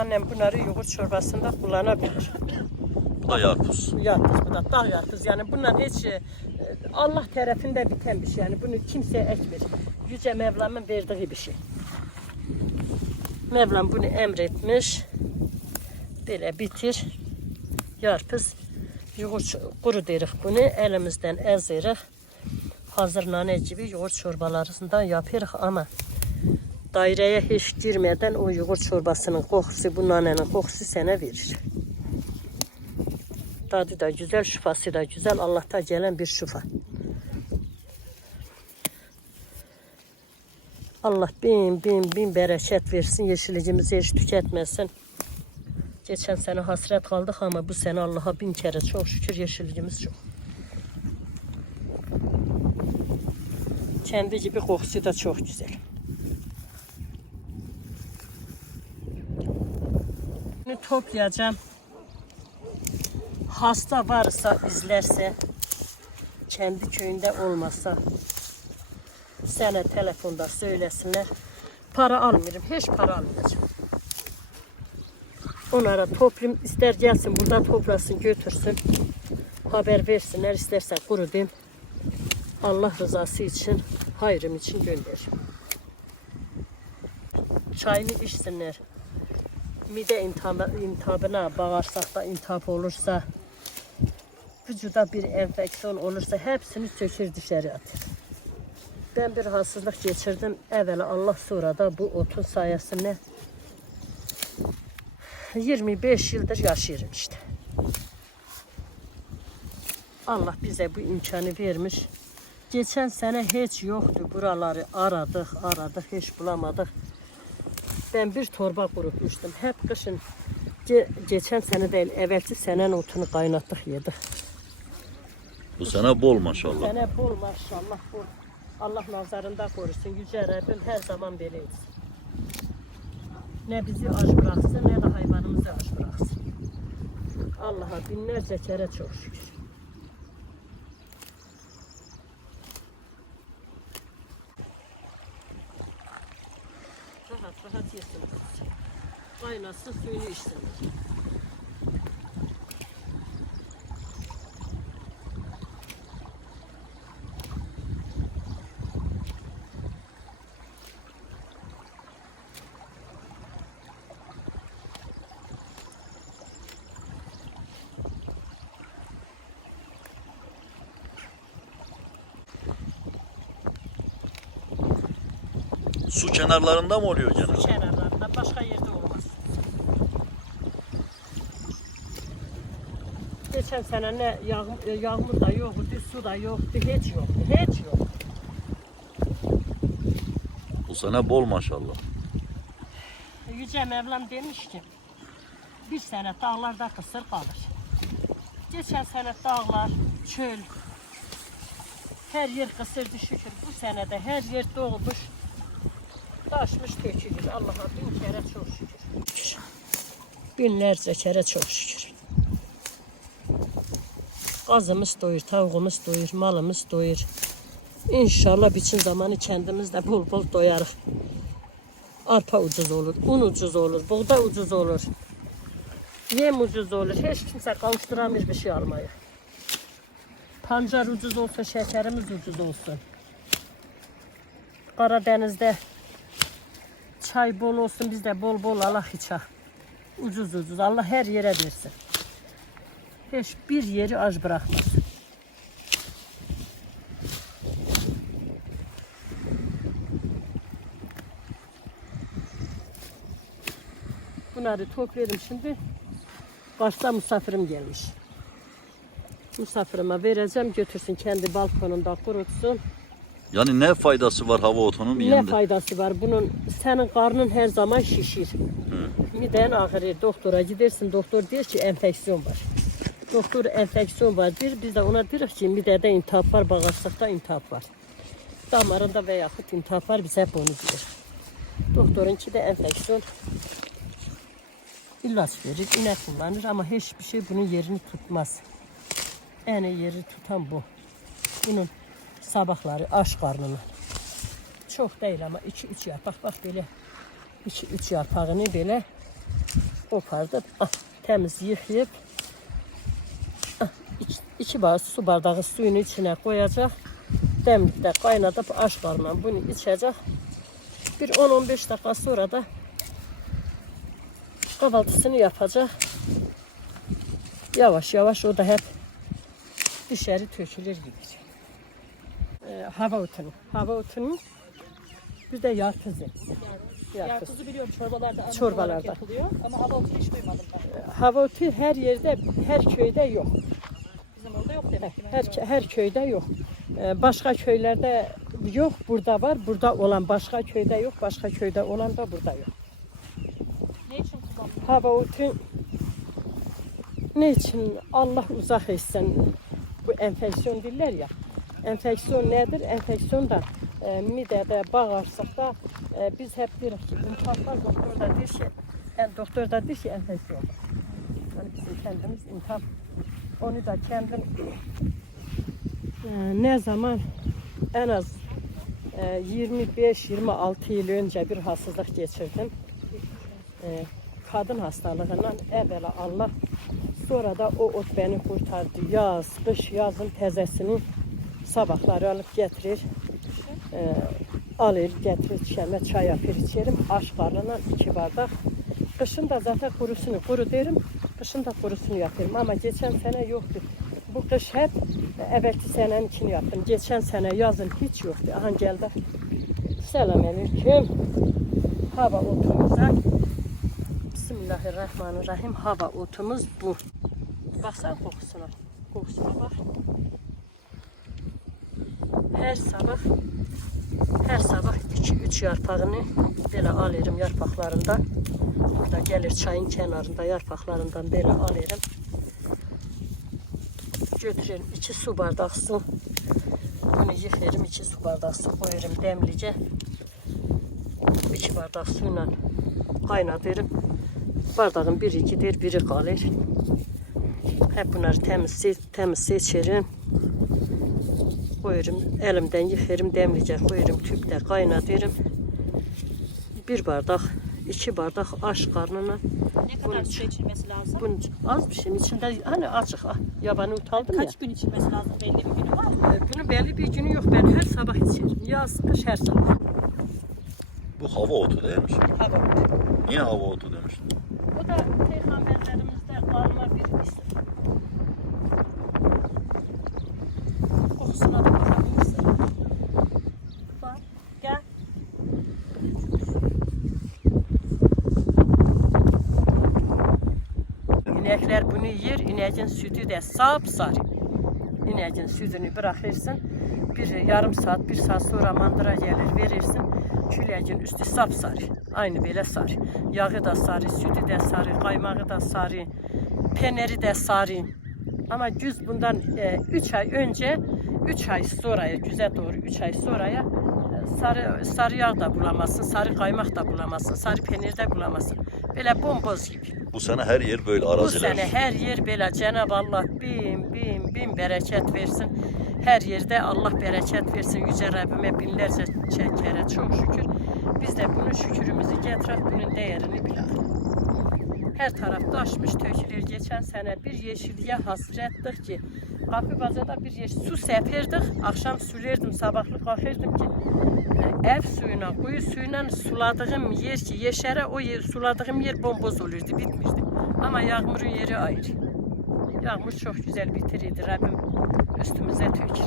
Annem bunları yoğurt çorbasında kullanabilir. Bu da yarpuz. Yarpız bu da dağ yarpız. Yani bunlar hiç e, Allah tarafında biten bir şey. Yani bunu kimseye ekmir. Yüce Mevlam'ın verdiği bir şey. Mevlam bunu emretmiş. Böyle bitir. Yarpız. Yoğurt kuru derik bunu. Elimizden ezirik. Hazır nane gibi yoğurt çorbalarından yapırıq ama daireye hiç girmeden o yoğurt çorbasının kokusu, bu nanenin kokusu sana verir. Tadı da güzel, şifası da güzel. Allah'ta gelen bir şifa. Allah bin bin bin bereket versin. Yeşilliğimizi hiç tüketmesin. Geçen sene hasret kaldık ama bu sene Allah'a bin kere çok şükür yeşilliğimiz çok. Kendi gibi kokusu da çok güzel. Toplayacağım. Hasta varsa izlerse, kendi köyünde olmasa sana telefonda söylesinler. Para almıyorum, hiç para almayacağım. Onlara toplayayım, ister gelsin burada toplasın götürsün. Haber versinler, istersen kurudayım. Allah rızası için, hayrım için gönderirim. Çayını içsinler. Mide intihabına, bağırsakta intihap olursa, vücuda bir enfeksiyon olursa hepsini sökür dışarı atır. Ben bir hastalık geçirdim. Evvela Allah sonra da bu otun sayesinde 25 yıldır yaşıyorum işte. Allah bize bu imkanı vermiş. Geçen sene hiç yoktu. Buraları aradık, aradık, hiç bulamadık. Ben bir torba kurutmuştum. Hep kışın ge- geçen sene değil, evvelki senenin otunu kaynattık yedik. Bu sene bol maşallah. Sene bol maşallah bol. Allah nazarında korusun. Yüce Rabbim her zaman böyle etsin. Ne bizi aç bıraksın ne de hayvanımızı aç bıraksın. Allah'a binlerce kere çok şükür. Kaynasın suyunu içsin. Su kenarlarında mı oluyor genelde? kenarlarında başka yerde olmaz. Geçen sene ne yağmur, yağmur da yoktu, su da yoktu, hiç yoktu, hiç yoktu. Bu sene bol maşallah. Yüce Mevlam demiş ki, bir sene dağlarda kısır kalır. Geçen sene dağlar, çöl, her yer kısırdı şükür. Bu sene de her yer dolmuş, taşmış dökülür. Allah'a bin kere çok şükür. Binlerce kere çok şükür. Gazımız doyur, tavuğumuz doyur, malımız doyur. İnşallah biçim zamanı kendimiz de bol bol doyarıq. Arpa ucuz olur, un ucuz olur, buğday ucuz olur. Yem ucuz olur. Hiç kimse kavuşturamıyor bir şey almaya. Pancar ucuz olsun, şekerimiz ucuz olsun. Karadeniz'de çay bol olsun, biz de bol bol alaq içək. Ucuz ucuz. Allah her yere versin. Hiçbir yeri aç bırakmasın. Bunları toplayalım şimdi. Başta misafirim gelmiş. Misafirime vereceğim götürsün kendi balkonunda kurutsun. Yani ne faydası var hava otunun Ne yanında? faydası var bunun? Senin karnın her zaman şişir. Miden ağrır. Doktora gidersin. Doktor diyor ki enfeksiyon var. Doktor enfeksiyon var diyor. Biz de ona diyoruz ki midede intihap var, bağırsakta intihap var. Damarında veya yaxud intihap var. Biz hep onu diyor. Doktorunki de enfeksiyon ilaç verir, iğne kullanır ama hiçbir şey bunun yerini tutmaz. En yeri tutan bu. Bunun sabahları aç karnına. Çok değil ama iki üç yaprak bak böyle iki üç yarpağını böyle Kopardıp ah, temiz yıkayıp 2 bar su bardağı suyun içine koyacak. Demlikte kaynatıp aşlarla bunu içecek. Bir 10-15 dakika sonra da kahvaltısını yapacak. Yavaş yavaş o da hep dışarı tökülür gidecek. Ee, hava otunu. Hava otunu bir de yartızı. Yartız. Yartızı biliyorum çorbalarda çorbalarda. yapılıyor ama hava otu hiç duymadım ben. Hava otu her yerde, her köyde yok. Yok demek ki. Her, her köyde yok. Ee, Başka köylerde yok, burada var. Burada olan başka köyde yok, başka köyde olan da burada yok. Ne için kullanılıyor? Hava otu ne için Allah uzak etsin bu enfeksiyon diller ya. Enfeksiyon nedir? Enfeksiyon da e, midede, bağırsakta e, biz hep bir intihap var. Doktor da diyor ki, en, doktor da diyor ki enfeksiyon. Yani bizim kendimiz intihap. Onu da kendim e, ne zaman en az e, 25-26 yıl önce bir hastalık geçirdim. E, kadın hastalığından evvela Allah sonra da o ot beni kurtardı. Yaz, kış, yazın tezesini sabahları alıp getirir. E, alır, getirir, çeme çay yapır içerim. Karnına iki bardak. Kışın da zaten kurusunu kuru derim. Kışın da kurusunu yaparım ama geçen sene yoktu. Bu kış hep evvelki senenin içini yaptım. Geçen sene yazın hiç yoktu. Aha geldi. Selamünaleyküm. Hava otumuza Bismillahirrahmanirrahim. Hava otumuz bu. Baksana kokusuna. Kokusuna bak. Her sabah her sabah 2-3 yarpağını böyle alırım yarpaklarından. Burada gelir çayın kenarında yarpaklarından böyle alırım. Götürürüm 2 su bardak su. Bunu yıkarım 2 su bardak su koyarım demlice. 2 bardak suyla kaynatırım. Bardağın biri gider, biri kalır. Hep bunları temiz, temiz seçerim. Koyarım, elimden yıkarım, demlice koyarım, tüpte kaynatırım. Bir bardak, iki bardak aç karnına. Ne kadar süre içilmesi lazım? Bunun az bir şeyin içinde hani açık, ah, yabani utaldım ya. Kaç gün içilmesi lazım belli bir günü var mı? Ee, Bunun belli bir günü yok, ben her sabah içerim. Yaz, kış her sabah. Bu hava otu değil mi? Hava. Niye hava otu demiştin? O da peygamberlerimizde kalma bir isim. Kokusuna da İnekler bunu yer, ineğin sütü de sapsarı. İneğin sütünü bırakırsın, bir yarım saat, bir saat sonra mandıra gelir verirsin, küleğin üstü sapsarı. Aynı böyle sarı. Yağı da sarı, sütü de sarı, kaymağı da sarı, peneri de sarı. Ama güz bundan 3 ay önce, 3 ay sonraya, güze doğru 3 ay sonraya e, sarı sarı yağ da bulamazsın, sarı kaymak da bulamazsın, sarı peynir de bulamazsın. Böyle bomboz gibi. Bu sene her yer böyle Bu araziler. sene her yer böyle Cenab-ı Allah bin bin bin bereket versin. Her yerde Allah bereket versin. Yüce Rabbime binlerce kere çok şükür. Biz de bunun şükürümüzü getirip bunun değerini bilelim. Her taraf taşmış tökülür. Geçen sene bir yeşilliğe hasrettik ki kapı bazada bir yeşil su seperdik. Akşam sülerdim, sabahlı kalkırdım ki e, ev suyuna, kuyu suyuna suladığım yer ki yeşere o yer, suladığım yer bomboz olurdu, bitmişti. Ama yağmurun yeri ayrı. Yağmur çok güzel bitirirdi Rabbim üstümüze tökür.